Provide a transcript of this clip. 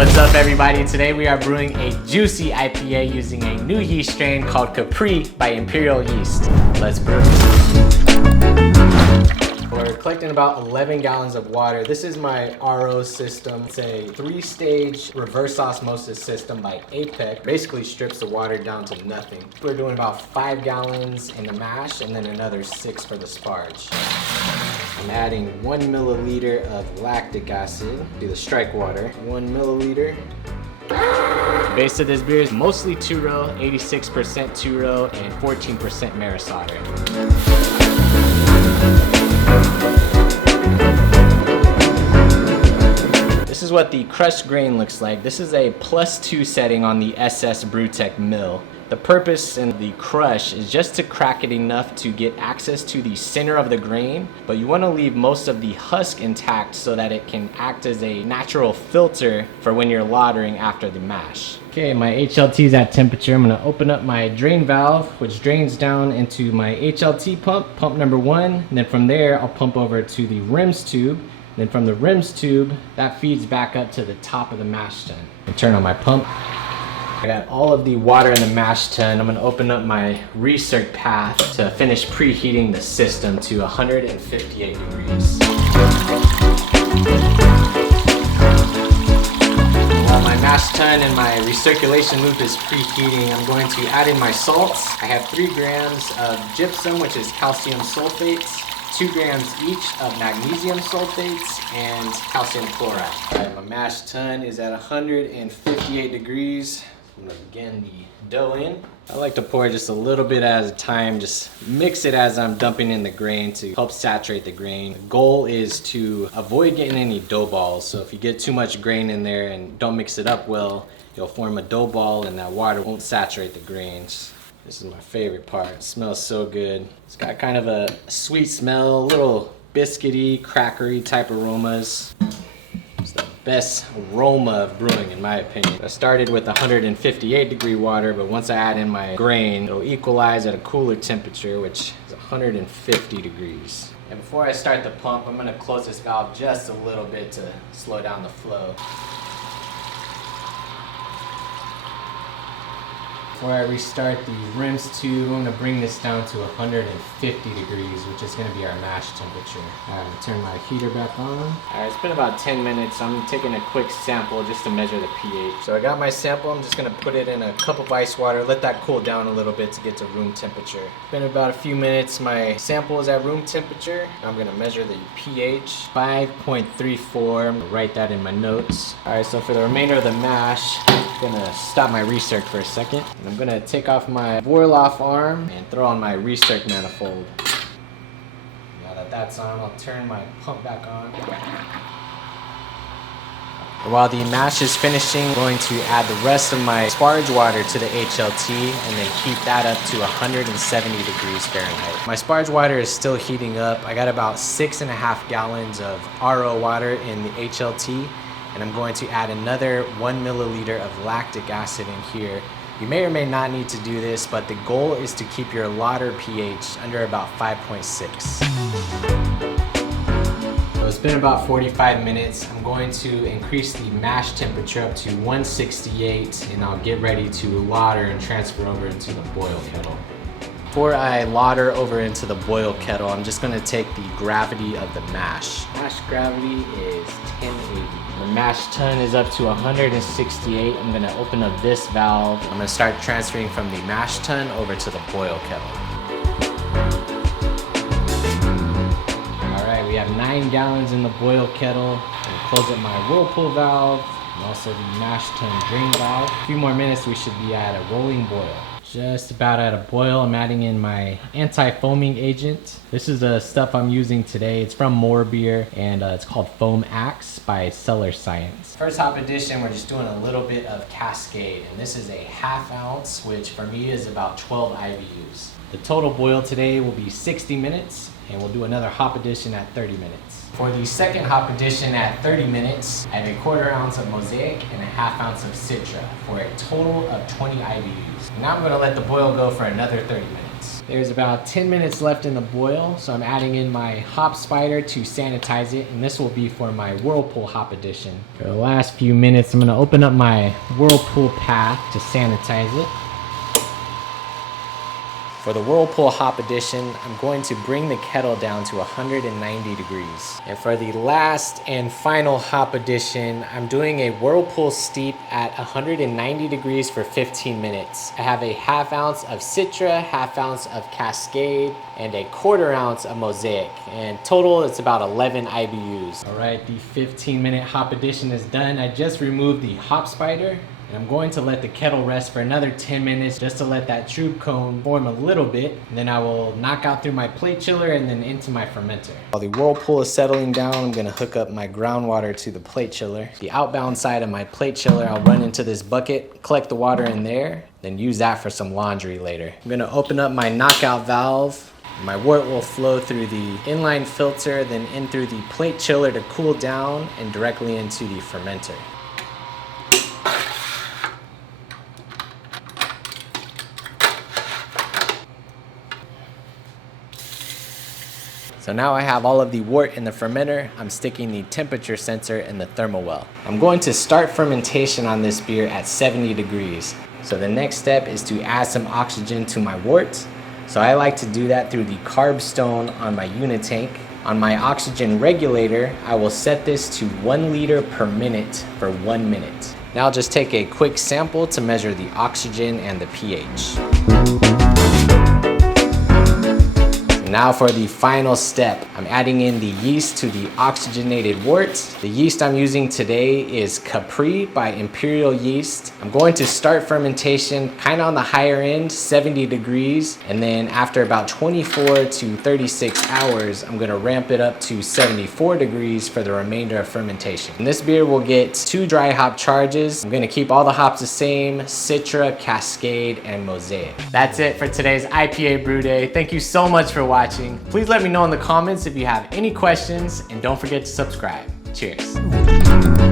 What's up, everybody? Today we are brewing a juicy IPA using a new yeast strain called Capri by Imperial Yeast. Let's brew. We're collecting about 11 gallons of water. This is my RO system. It's a 3-stage reverse osmosis system by APEC. Basically strips the water down to nothing. We're doing about 5 gallons in the mash and then another 6 for the sparge. I'm adding 1 milliliter of lactic acid to the strike water. 1 milliliter. The base of this beer is mostly 2-row, 86% 2-row, and 14% Maris Otter. This is what the crushed grain looks like. This is a +2 setting on the SS Brewtech mill. The purpose in the crush is just to crack it enough to get access to the center of the grain, but you want to leave most of the husk intact so that it can act as a natural filter for when you're lautering after the mash. Okay, my HLT is at temperature. I'm going to open up my drain valve, which drains down into my HLT pump number 1, and then from there I'll pump over to the rims tube. Then from the rims tube, that feeds back up to the top of the mash tun. I turn on my pump. I got all of the water in the mash tun. I'm gonna open up my recirc path to finish preheating the system to 158 degrees. While my mash tun and my recirculation loop is preheating, I'm going to add in my salts. I have 3 grams of gypsum, which is calcium sulfates, 2 grams each of magnesium sulfates, and calcium chloride. All right, my mash tun is at 158 degrees. I'm gonna begin the dough in. I like to pour just a little bit at a time, just mix it as I'm dumping in the grain to help saturate the grain. The goal is to avoid getting any dough balls, so if you get too much grain in there and don't mix it up well, you'll form a dough ball and that water won't saturate the grains. This is my favorite part. It smells so good. It's got kind of a sweet smell, a little biscuity, crackery type aromas. It's the best aroma of brewing in my opinion. I started with 158 degree water, but once I add in my grain, it'll equalize at a cooler temperature, which is 150 degrees. And before I start the pump, I'm gonna close this valve just a little bit to slow down the flow. Before I restart the rims tube, I'm going to bring this down to 150 degrees, which is going to be our mash temperature. Alright, I'm going to turn my heater back on. Alright, it's been about 10 minutes. I'm taking a quick sample just to measure the pH. So I got my sample. I'm just going to put it in a cup of ice water, let that cool down a little bit to get to room temperature. It's been about a few minutes. My sample is at room temperature. I'm going to measure the pH, 5.34. I'm going to write that in my notes. Alright, so for the remainder of the mash, I'm going to stop my recirc for a second. I'm gonna take off my boil off arm and throw on my recirc manifold. Now that that's on, I'll turn my pump back on. While the mash is finishing, I'm going to add the rest of my sparge water to the HLT and then heat that up to 170 degrees Fahrenheit. My sparge water is still heating up. I got about 6.5 gallons of RO water in the HLT, and I'm going to add another 1 milliliter of lactic acid in here. You may or may not need to do this, but the goal is to keep your lauter pH under about 5.6. So it's been about 45 minutes. I'm going to increase the mash temperature up to 168, and I'll get ready to lauter and transfer over into the boil kettle. Before I lauter over into the boil kettle, I'm just gonna take the gravity of the mash. Mash gravity is 1080. The mash tun is up to 168. I'm gonna open up this valve. I'm gonna start transferring from the mash tun over to the boil kettle. All right, we have 9 gallons in the boil kettle. I'm gonna close up my Whirlpool valve and also the mash tun drain valve. A few more minutes, we should be at a rolling boil. Just about at a boil. I'm adding in my anti-foaming agent. This is the stuff I'm using today. It's from More Beer, and it's called Foam Axe by Cellar Science. First hop addition, we're just doing a little bit of Cascade, and this is a 1/2 ounce, which for me is about 12 IBUs. The total boil today will be 60 minutes, and we'll do another hop addition at 30 minutes. For the second hop addition at 30 minutes, I have a 1/4 ounce of Mosaic and a 1/2 ounce of Citra for a total of 20 IBUs. Now I'm going to let the boil go for another 30 minutes. ounce. There's about 10 minutes left in the boil, so I'm adding in my hop spider to sanitize it, and this will be for my Whirlpool hop addition. For the last few minutes, I'm gonna open up my Whirlpool path to sanitize it. For the Whirlpool hop addition, I'm going to bring the kettle down to 190 degrees. And for the last and final hop addition, I'm doing a Whirlpool steep at 190 degrees for 15 minutes. I have a ½ ounce of Citra, ½ ounce of Cascade, and a ¼ ounce of Mosaic. And total, it's about 11 IBUs. All right, the 15-minute hop addition is done. I just removed the hop spider. And I'm going to let the kettle rest for another 10 minutes just to let that trube cone form a little bit. And then I will knock out through my plate chiller and then into my fermenter. While the Whirlpool is settling down, I'm gonna hook up my groundwater to the plate chiller. The outbound side of my plate chiller, I'll run into this bucket, collect the water in there, then use that for some laundry later. I'm gonna open up my knockout valve. My wort will flow through the inline filter, then in through the plate chiller to cool down and directly into the fermenter. So now I have all of the wort in the fermenter. I'm sticking the temperature sensor in the thermal well. I'm going to start fermentation on this beer at 70 degrees. So the next step is to add some oxygen to my wort. So I like to do that through the carb stone on my unit tank. On my oxygen regulator, I will set this to 1 liter per minute for 1 minute. Now I'll just take a quick sample to measure the oxygen and the pH. Now for the final step, I'm adding in the yeast to the oxygenated wort. The yeast I'm using today is Capri by Imperial Yeast. I'm going to start fermentation kind of on the higher end, 70 degrees, and then after about 24 to 36 hours, I'm gonna ramp it up to 74 degrees for the remainder of fermentation. And this beer will get 2 dry hop charges. I'm gonna keep all the hops the same, Citra, Cascade, and Mosaic. That's it for today's IPA Brew Day. Thank you so much for watching. Please let me know in the comments if you have any questions, and don't forget to subscribe. Cheers.